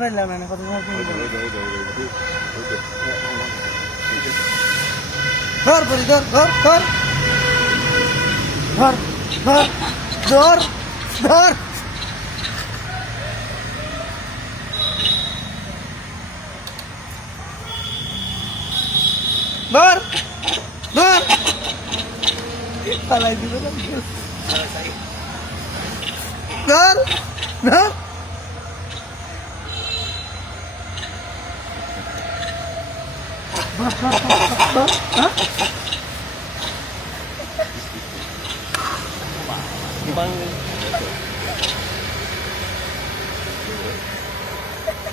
রাইলাম না কত সময় ধর পরি ধর ধর ধর ধর ধর ধর ধর ধর ধর পালাই দিবে না ধর ধর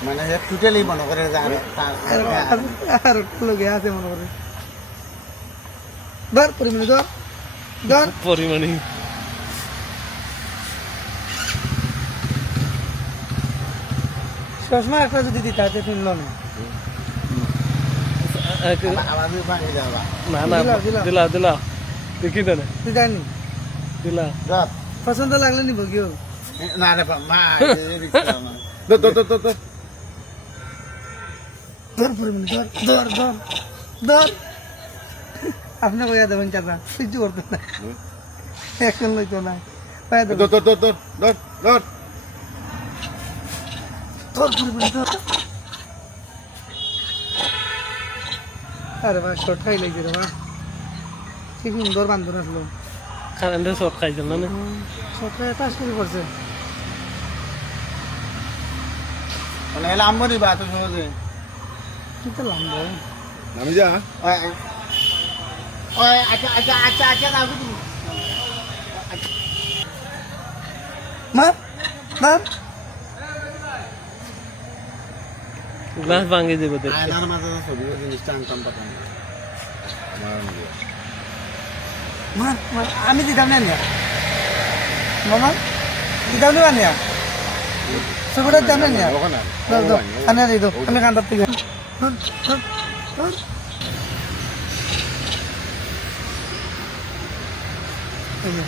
মানে টোটালি মনে করে আর লোকে আছে মনে করে ধর পরিমাণে ধর ধর পরিমাণে চশমা একটা যদি দিতে আছে কিনলো না আওয়াজ ভাঙে যাবা না না দিলা দিলা দেখি না তুই জানি দিলা ধর পছন্দ লাগলে নিব কেউ না রে মা ধর ধর ধর ধর ধর পরিমাণে ধর ধর ধর ধর আপনি কইয়া দেবেন চাচা সহ্য করতে না এখন লইতো না পায়ে দেবেন ধর ধর ধর ধর ধর ধর পরিমাণে ধর আরে বা শর্ট খাই লাগছে রে বা কি সুন্দর বান্ধব আসলো কারেন্টে শর্ট খাইছেন না শর্ট খাই পাশ করে পড়ছে মানে এলা আমরি বা তো সহজে কি তো লাম্ব নামি যা ওই ওই আচ্ছা আচ্ছা আচ্ছা আচ্ছা না বুঝি মার মার গ্লাস ভাঙে যাবে দেখতে আয়নার মাঝে ছবি জিনিসটা আনতাম পাতাম মার মার আমি দিতাম না নিয়া মামা দিতাম না নিয়া ছবিটা দিতাম না নিয়া দাও দাও আনে রে দাও আমি কান্দার থেকে ধর ধর ধর এই যে।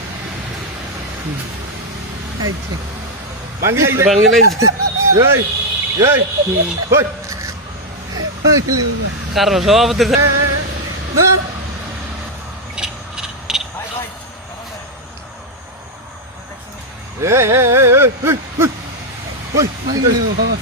আচ্ছা ভাঙি ভাঙে নাই এই এই কই কারণ সভাপতি ধর এই এই এই এই মাইলি বাবা